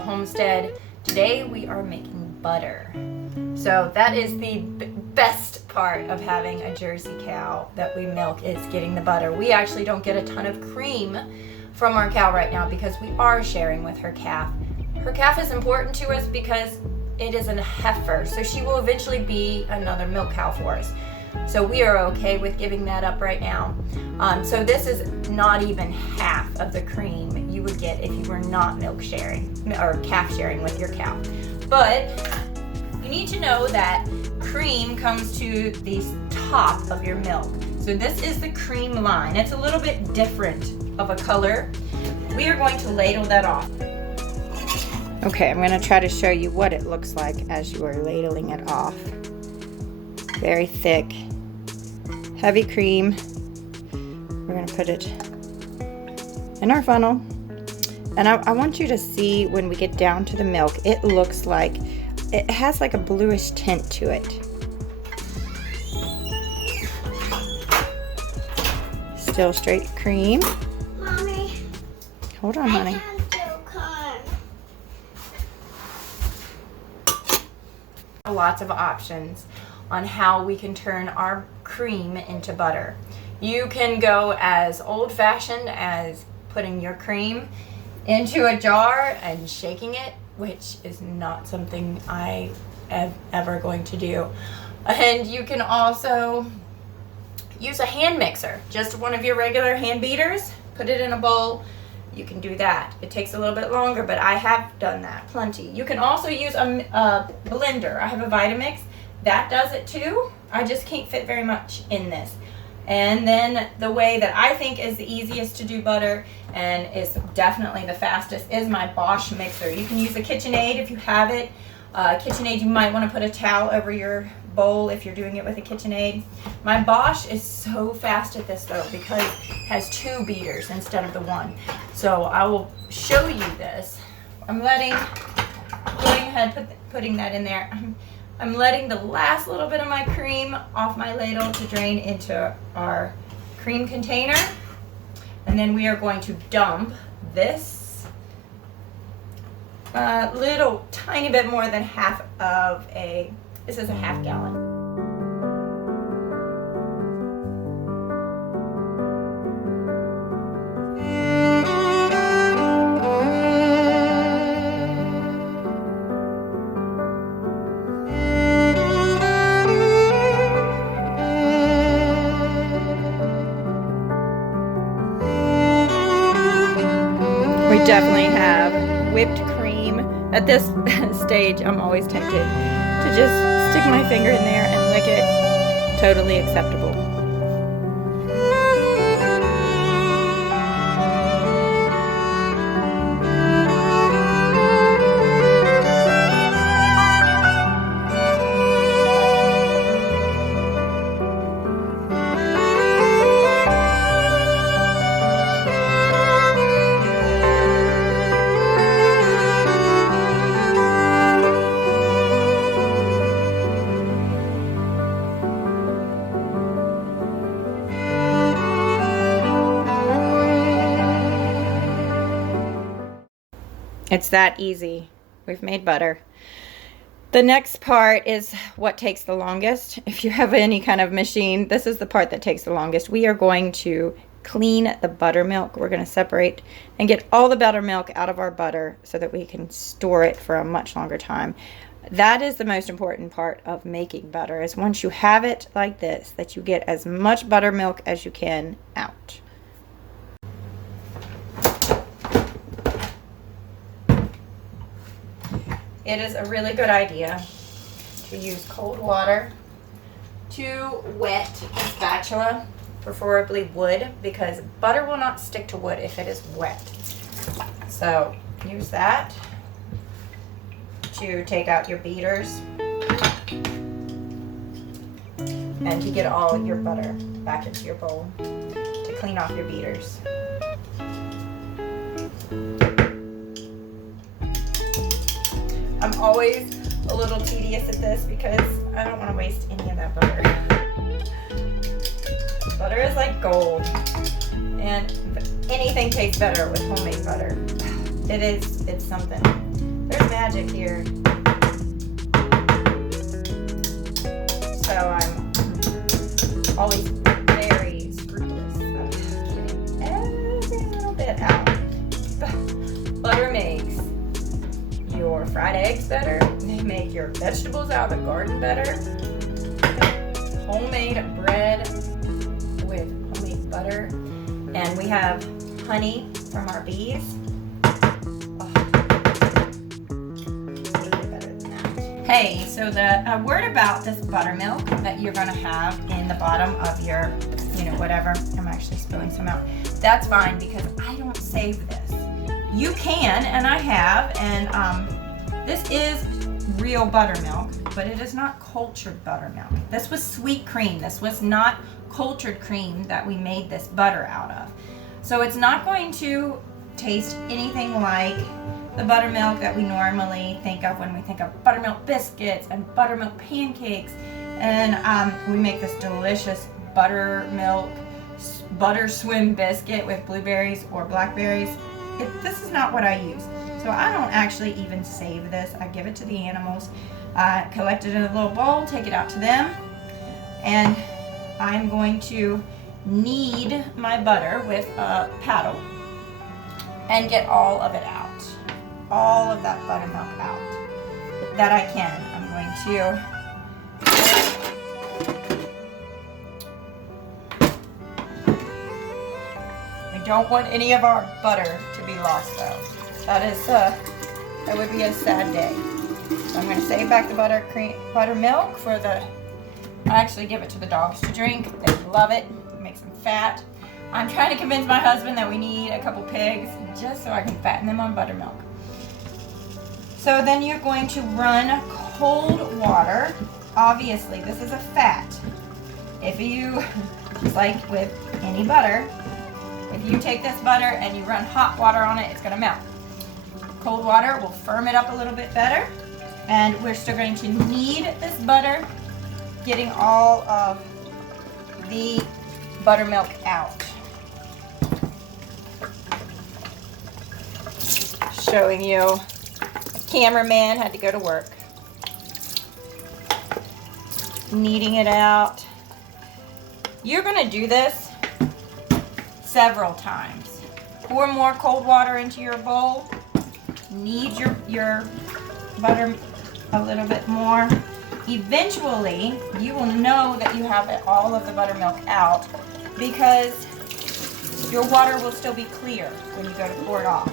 Homestead. Today we are making butter. So that is the best part of having a Jersey cow that we milk, is getting the butter. We actually don't get a ton of cream from our cow right now because we are sharing with her calf. Her calf is important to us because it is a heifer, so she will eventually be another milk cow for us. So we are okay with giving that up right now. So this is not even half of the cream you would get if you were not milk sharing or calf sharing with your cow. But you need to know that cream comes to the top of your milk. So this is the cream line. It's a little bit different of a color. We are going to ladle that off. Okay, I'm going to try to show you what it looks like as you are ladling it off. Very thick, heavy cream. We're going to put it in our funnel. And I want you to see when we get down to the milk, it looks like, it has like a bluish tint to it. Still straight cream. Mommy. Hold on, honey. Lots of options on how we can turn our cream into butter. You can go as old-fashioned as putting your cream into a jar and shaking it, which is not something I am ever going to do. And you can also use a hand mixer, just one of your regular hand beaters, put it in a bowl. You can do that. It takes a little bit longer, but I have done that plenty. You can also use a blender. I have a Vitamix. That does it too. I just can't fit very much in this. And then the way that I think is the easiest to do butter and is definitely the fastest is my Bosch mixer. You can use a KitchenAid if you have it. KitchenAid, you might want to put a towel over your bowl if you're doing it with a KitchenAid. My Bosch is so fast at this though because it has 2 beaters instead of the 1. So I will show you this. I'm going ahead putting that in there. I'm letting the last little bit of my cream off my ladle to drain into our cream container. And then we are going to dump this little tiny bit more than half of this is a half gallon. We definitely have whipped cream. At this stage, I'm always tempted to just stick my finger in there and lick it. Totally acceptable. It's that easy. We've made butter. The next part is what takes the longest. If you have any kind of machine, this is the part that takes the longest. We are going to clean the buttermilk. We're going to separate and get all the buttermilk out of our butter so that we can store it for a much longer time. That is the most important part of making butter, is once you have it like this, that you get as much buttermilk as you can out. It is a really good idea to use cold water to wet a spatula, preferably wood, because butter will not stick to wood if it is wet. So use that to take out your beaters and to get all your butter back into your bowl, to clean off your beaters. I'm always a little tedious at this because I don't want to waste any of that butter. Butter is like gold, and anything tastes better with homemade butter. It's something. magic here. So I'm always very scrupulous about getting every little bit out. Butter makes your fried eggs better. They make your vegetables out of the garden better. Homemade bread with homemade butter. And we have honey from our bees. Hey, so the word about this buttermilk that you're gonna have in the bottom of your, whatever. I'm actually spilling some out. That's fine because I don't save this. You can, and I have, and this is real buttermilk, but it is not cultured buttermilk. This was sweet cream. This was not cultured cream that we made this butter out of. So it's not going to taste anything like the buttermilk that we normally think of when we think of buttermilk biscuits and buttermilk pancakes. And we make this delicious buttermilk butter swim biscuit with blueberries or blackberries. This is not what I use. So I don't actually even save this. I give it to the animals, collect it in a little bowl, take it out to them, and I'm going to knead my butter with a paddle and get all of it out. All of that buttermilk out that I can. I'm going to I don't want any of our butter to be lost though. That would be a sad day. So I'm going to save back the buttermilk for I actually give it to the dogs to drink. They love it. It makes them fat. I'm trying to convince my husband that we need a couple pigs just so I can fatten them on buttermilk. So then you're going to run cold water. Obviously, this is a fat. If you, just like with any butter, if you take this butter and you run hot water on it, it's going to melt. Cold water will firm it up a little bit better. And we're still going to knead this butter, getting all of the buttermilk out. Showing you. Cameraman had to go to work. Kneading it out. You're going to do this several times. Pour more cold water into your bowl. Knead your butter a little bit more. Eventually, you will know that you have all of the buttermilk out because your water will still be clear when you go to pour it off.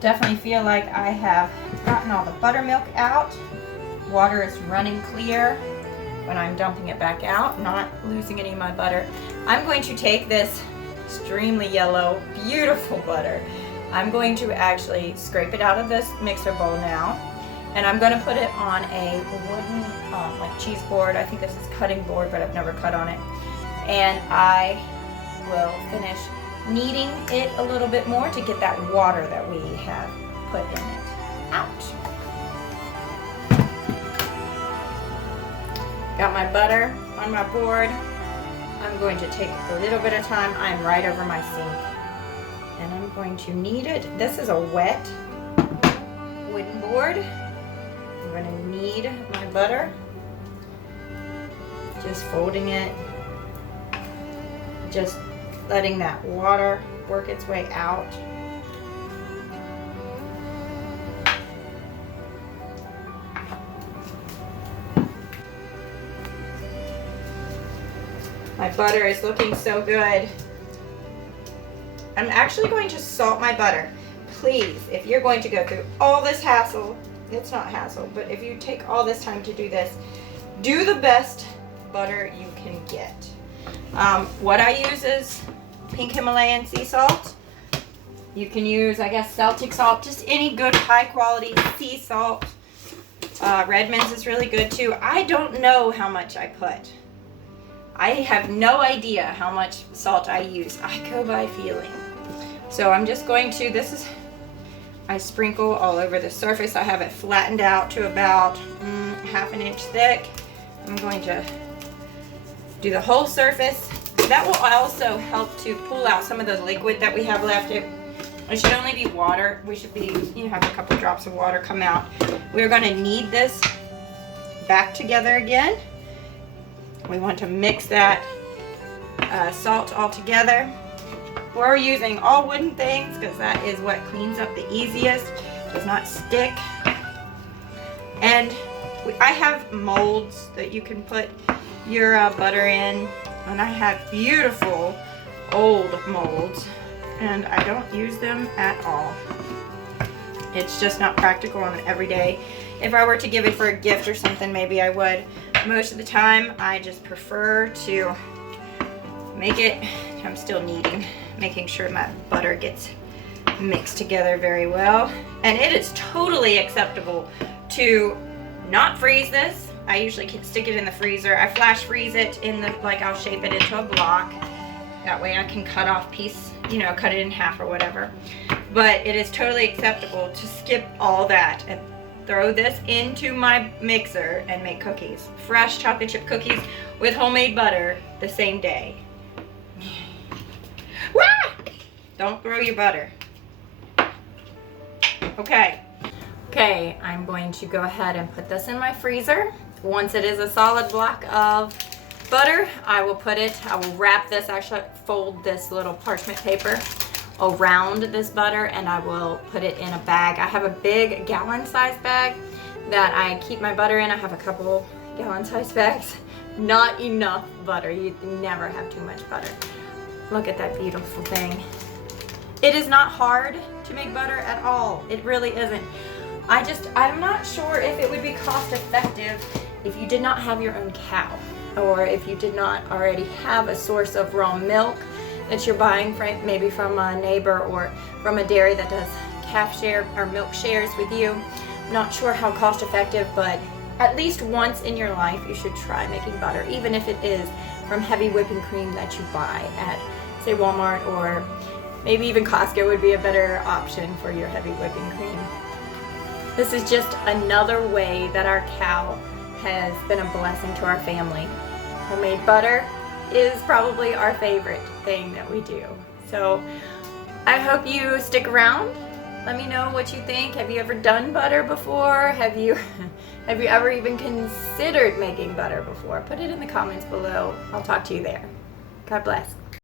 Definitely feel like I have gotten all the buttermilk out. Water is running clear when I'm dumping it back out, not losing any of my butter. I'm going to take this extremely yellow, beautiful butter. I'm going to actually scrape it out of this mixer bowl now, and I'm going to put it on a wooden like cheese board. I think this is cutting board, but I've never cut on it. And I will finish kneading it a little bit more to get that water that we have put in it out. Got my butter on my board. I'm going to take a little bit of time. I'm right over my sink. And I'm going to knead it. This is a wet wooden board. I'm going to knead my butter. Just folding it. Just letting that water work its way out. My butter is looking so good. I'm actually going to salt my butter. Please, if you're going to go through all this hassle, it's not hassle, but if you take all this time to do this, do the best butter you can get. What I use is pink Himalayan sea salt. You can use, I guess, Celtic salt, just any good high quality sea salt. Redmond's is really good too. I don't know how much I put. I have no idea how much salt I use. I go by feeling. So I'm just going to, I sprinkle all over the surface. I have it flattened out to about half an inch thick. I'm going to do the whole surface. That will also help to pull out some of the liquid that we have left. It should only be water. We should be, have a couple drops of water come out. We're going to knead this back together again. We want to mix that salt all together. We're using all wooden things because that is what cleans up the easiest. Does not stick. And I have molds that you can put your butter in, and I have beautiful old molds, and I don't use them at all. It's just not practical on an everyday. If I were to give it for a gift or something, maybe I would. Most of the time, I just prefer to make it. I'm still kneading, making sure my butter gets mixed together very well. And it is totally acceptable to not freeze this. I usually can stick it in the freezer. I flash freeze it in the, like I'll shape it into a block. That way I can cut off piece, cut it in half or whatever. But it is totally acceptable to skip all that and throw this into my mixer and make cookies. Fresh chocolate chip cookies with homemade butter the same day. Wah! Don't throw your butter. Okay, I'm going to go ahead and put this in my freezer. Once it is a solid block of butter, I will wrap this, actually fold this little parchment paper around this butter, and I will put it in a bag. I have a big gallon-sized bag that I keep my butter in. I have a couple gallon-sized bags. Not enough butter. You never have too much butter. Look at that beautiful thing. It is not hard to make butter at all. It really isn't. I'm not sure if it would be cost effective if you did not have your own cow, or if you did not already have a source of raw milk that you're buying maybe from a neighbor or from a dairy that does calf share or milk shares with you. Not sure how cost effective, but at least once in your life you should try making butter, even if it is from heavy whipping cream that you buy at, say, Walmart, or maybe even Costco would be a better option for your heavy whipping cream. This is just another way that our cow has been a blessing to our family. Homemade butter is probably our favorite thing that we do. So I hope you stick around. Let me know what you think. Have you ever done butter before? Have you ever even considered making butter before? Put it in the comments below. I'll talk to you there. God bless.